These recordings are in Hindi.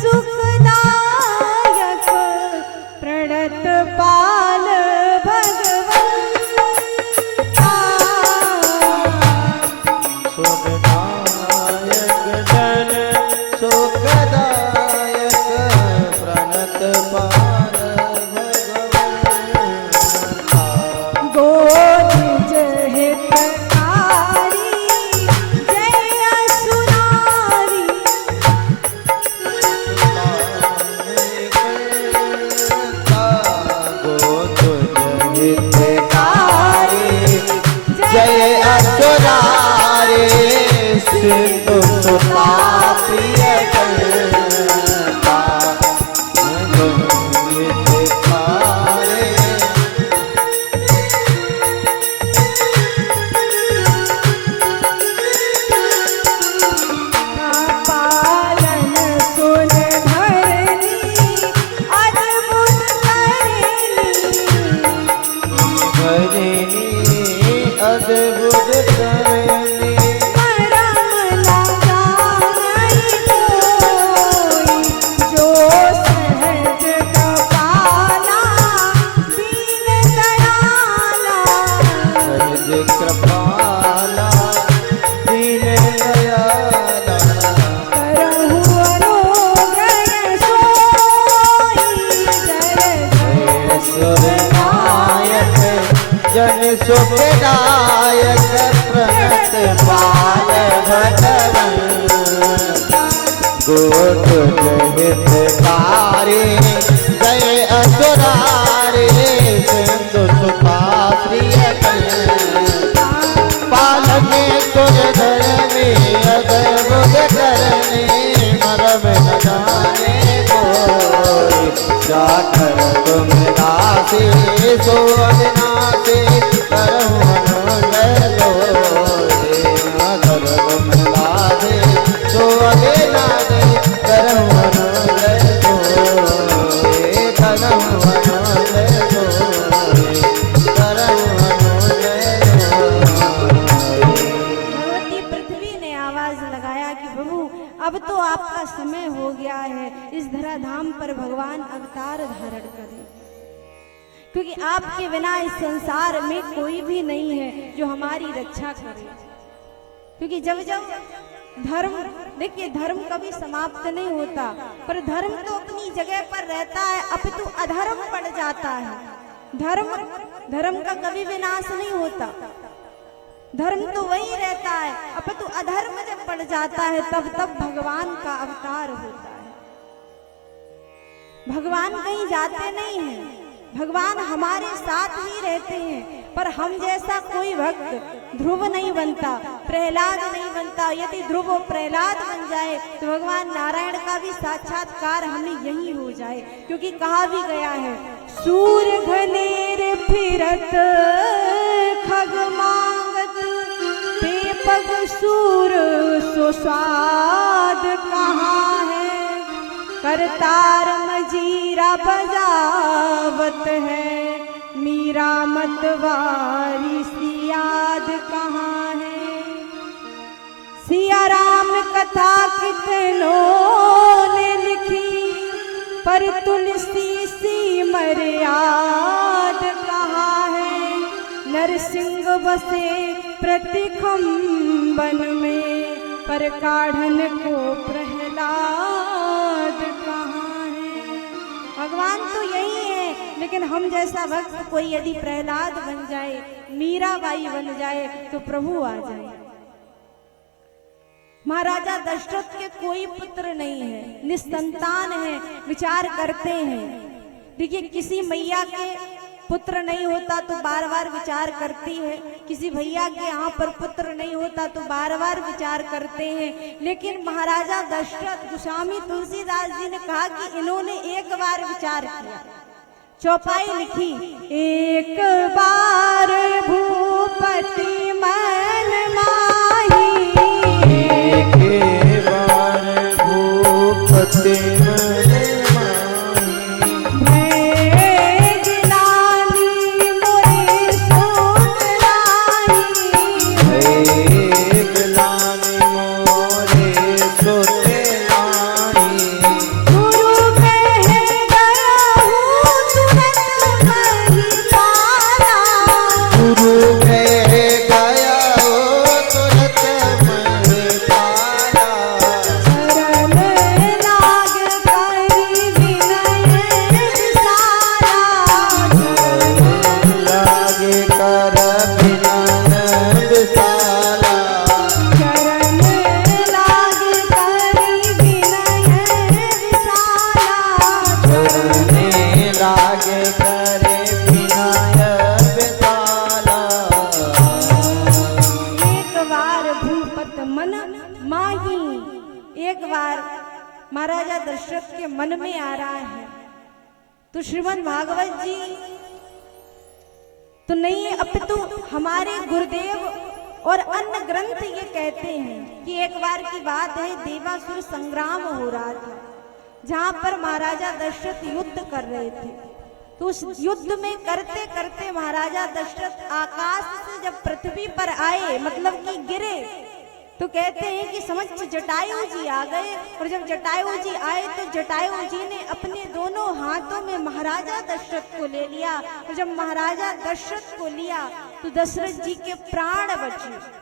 सुखदायक प्रणत पाल सुखदायक प्रणत पाल भगवन गोट हितकारी जय असुरारे सिंधु सुपाश्रिय पालने तुझ धरने अद्भुत करने मरम न जाने कोई जाकर तुम दासी सो अविनाशी अब तो आपका समय हो गया है, इस धराधाम पर भगवान अवतार धारण करें, क्योंकि आपके बिना इस संसार में कोई भी नहीं है जो हमारी रक्षा करे। क्योंकि जब जब धर्म, देखिए धर्म कभी समाप्त नहीं होता, पर धर्म तो अपनी जगह पर रहता है, अपितु अधर्म बढ़ जाता है। धर्म का कभी विनाश नहीं होता, धर्म तो वही रहता है, अपितु अधर्म जब बढ़ जाता है तब भगवान का अवतार होता है। भगवान कहीं जाते नहीं हैं, भगवान हमारे साथ ही रहते हैं, पर हम जैसा कोई भक्त ध्रुव नहीं बनता, प्रहलाद नहीं बनता। यदि ध्रुव और प्रहलाद बन जाए तो भगवान नारायण का भी साक्षात्कार हमें यही हो जाए, क्योंकि कहा भी गया है सूर्य घनेर फिरत खग मांगत पेपग सूर सो स्वाद कहाँ है, करतार मजीरा बजावत है, मीरा मतवारी सी याद कहाँ है। सिया राम कथा कितनों ने लिखी, पर तुलसी सी मर्याद कहाँ है, नरसिंह बसे प्रतिखंबन में, पर काढ़न को प्रहलाद कहाँ है। भगवान तो यही है, लेकिन हम जैसा भक्त कोई यदि प्रहलाद बन जाए, मीराबाई बन जाए तो प्रभु आ जाए। महाराजा दशरथ के कोई पुत्र नहीं है, निसंतान है, विचार करते हैं। देखिए किसी मैया के पुत्र नहीं होता तो बार बार विचार करती है, किसी भैया के यहाँ पर पुत्र नहीं होता तो बार बार विचार करते हैं। लेकिन महाराजा दशरथ, गोस्वामी तुलसीदास जी ने कहा कि इन्होंने एक बार विचार किया, चौपाई लिखी, एक बार भूपति मन माही, एक बार भूपति एक बार महाराजा दशरथ के मन में आ रहा है तो श्रीमद् भागवत जी तो नहीं, अपितु हमारे गुरुदेव और अन्य ग्रंथ ये कहते हैं कि एक बार की बात है, देवासुर संग्राम हो रहा था जहां पर महाराजा दशरथ युद्ध कर रहे थे। तो उस युद्ध में करते करते महाराजा दशरथ आकाश से जब पृथ्वी पर आए, मतलब कि गिरे, तो कहते हैं कि समक्ष जटायु जी आ गए। और जब जटायु जी आए तो जटायु जी ने अपने दोनों हाथों में महाराजा दशरथ को ले लिया। और जब महाराजा दशरथ को लिया तो दशरथ जी के प्राण बचे।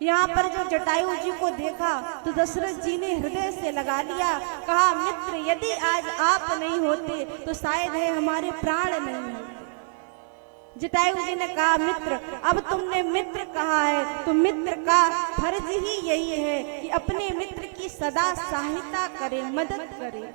यहाँ पर जो जटायु जी को देखा तो दशरथ जी ने हृदय से लगा लिया, कहा मित्र यदि आज आप नहीं होते तो शायद है हमारे प्राण नहीं होते। जटायु जी ने कहा मित्र, अब तुमने मित्र कहा है तो मित्र का फर्ज ही यही है कि अपने मित्र की सदा सहायता करे, मदद करे।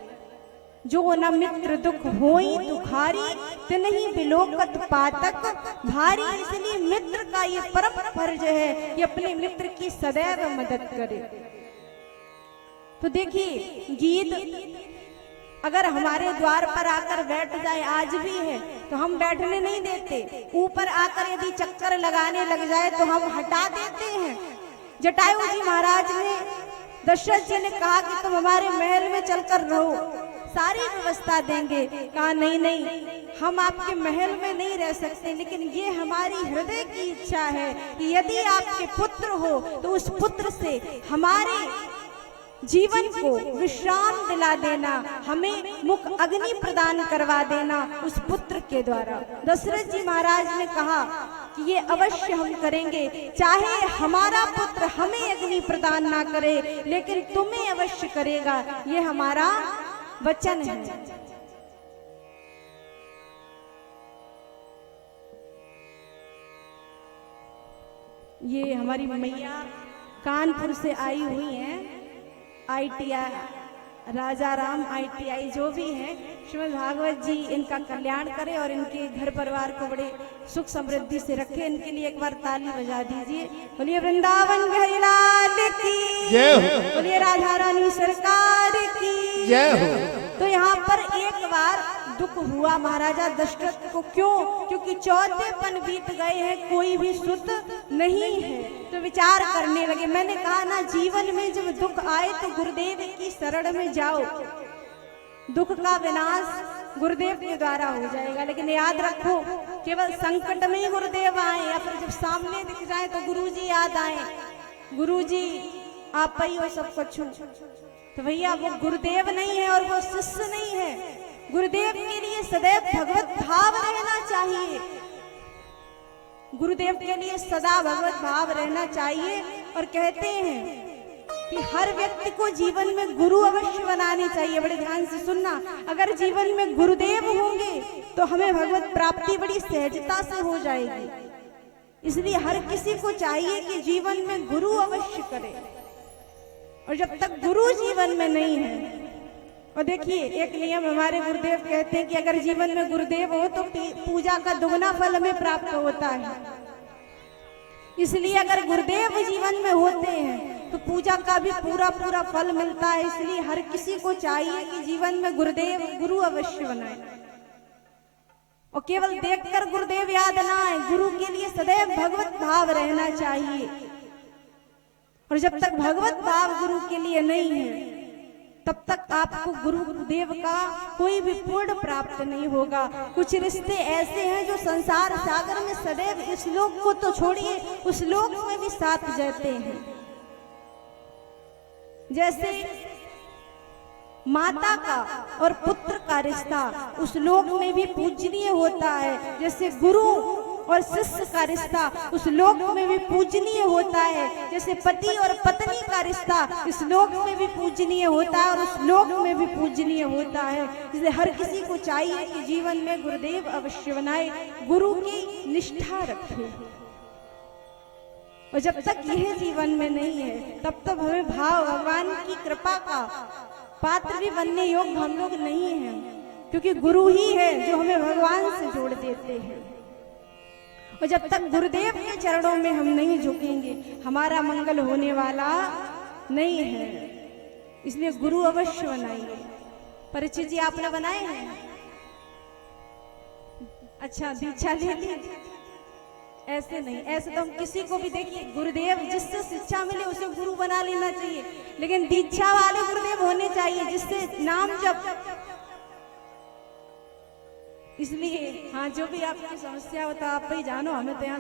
जो न मित्र दुख होई दुखारी, तिनहि बिलोकत पातक भारी। इसलिए मित्र का ये परम फर्ज है कि अपने मित्र की सदैव मदद करे। तो देखिए, गीत अगर हमारे द्वार पर आकर बैठ जाए, आज भी है, तो हम बैठने नहीं देते। ऊपर आकर यदि चक्कर लगाने लग जाए तो हम हटा देते हैं। जटायु जी महाराज ने, दशरथ जी ने कहा कि तुम हमारे महल में चलकर रहो, सारी व्यवस्था देंगे। कहा नहीं नहीं, हम आपके महल में नहीं रह सकते, लेकिन ये हमारी हृदय की इच्छा है कि यदि आपके पुत्र हो तो उस पुत्र से हमारे जीवन को विश्राम दिला देना, हमें मुख अग्नि प्रदान करवा देना उस पुत्र के द्वारा। दशरथ जी महाराज ने कहा कि ये अवश्य हम करेंगे, चाहे हमारा पुत्र हमें अग्नि प्रदान ना करे लेकिन तुम्हें अवश्य करेगा, ये हमारा वचन है। ये हमारी मैया कानपुर से आई हुई हैं, ITI राजा राम ITI जो भी हैं, श्रीमद् भागवत जी इनका कल्याण करे और इनके घर परिवार को बड़े सुख समृद्धि से रखे। इनके लिए एक बार ताली बजा दीजिए। बोलिए वृंदावन बिहारी लाल की जय हो, बोलिए राधा रानी सरकार की जय हो। तो यहाँ पर एक बार दुख हुआ महाराजा दशरथ को। क्यों? क्योंकि चौथेपन बीत गए हैं, कोई भी सुध नहीं है। तो विचार करने लगे। मैंने कहा ना, जीवन में जब दुख आए तो गुरुदेव की शरण में जाओ, दुख का विनाश गुरुदेव के द्वारा हो जाएगा। लेकिन याद रखो, केवल संकट में ही गुरुदेव आए या फिर जब सामने दिख जाए तो गुरुजी याद आए, गुरुजी आप ही हो सब कुछ। तो भैया वो गुरुदेव नहीं है और वो शिष्य नहीं है। गुरुदेव के लिए सदैव भगवत भाव रहना चाहिए, गुरुदेव के लिए सदा भगवत भाव रहना चाहिए। और कहते हैं कि हर व्यक्ति को जीवन में गुरु अवश्य बनानी चाहिए। बड़े ध्यान से सुनना, अगर जीवन में गुरुदेव होंगे तो हमें भगवत प्राप्ति बड़ी सहजता से हो जाएगी। इसलिए हर किसी को चाहिए कि जीवन में गुरु अवश्य करे। और जब तक गुरु जीवन में नहीं है, और देखिए एक नियम हमारे गुरुदेव कहते हैं कि अगर जीवन में गुरुदेव हो तो पूजा का दुगना फल हमें प्राप्त होता है। इसलिए अगर गुरुदेव जीवन में होते हैं तो पूजा का भी पूरा पूरा फल मिलता है। इसलिए हर किसी को चाहिए कि जीवन में गुरुदेव गुरु अवश्य बनाए और केवल देखकर गुरुदेव याद ना आए, गुरु के लिए सदैव भगवत भाव रहना चाहिए। और जब तक भगवत भाव गुरु के लिए नहीं है तब तक आपको गुरुदेव का कोई भी पूर्ण प्राप्त नहीं होगा। कुछ रिश्ते ऐसे हैं जो संसार सागर में सदैव, इस लोक को तो छोड़िए उस लोक में भी साथ जाते हैं। जैसे माता का और पुत्र का रिश्ता उस लोक में भी पूजनीय होता है, जैसे गुरु और शिष्य का रिश्ता उस लोक में भी पूजनीय होता है, जैसे पति और पत्नी का रिश्ता इस लोक में भी पूजनीय होता है और उस लोक में भी पूजनीय होता है। इसलिए हर किसी को चाहिए कि जीवन में गुरुदेव अवश्य बनाए, गुरु की निष्ठा रखे। और जब तक यह जीवन में नहीं है तब तक हमें भाव भगवान की कृपा का पात्र भी बनने योग्य हम लोग नहीं हैं, क्योंकि गुरु ही है जो हमें भगवान से जोड़ देते हैं। और जब तक गुरुदेव के चरणों में हम नहीं झुकेंगे हमारा मंगल होने वाला नहीं है। इसलिए गुरु अवश्य बनाइए। परीक्षित जी आपने बनाए हैं? अच्छा, दीक्षा ले ली? ऐसे नहीं, ऐसे तो हम किसी को भी देखिए, गुरुदेव जिससे शिक्षा मिले उसे गुरु बना लेना चाहिए, लेकिन दीक्षा वाले गुरुदेव होने चाहिए जिससे नाम जप। इसलिए हाँ, जो भी आपकी समस्या होता आप ही जानो, हमें तो यहाँ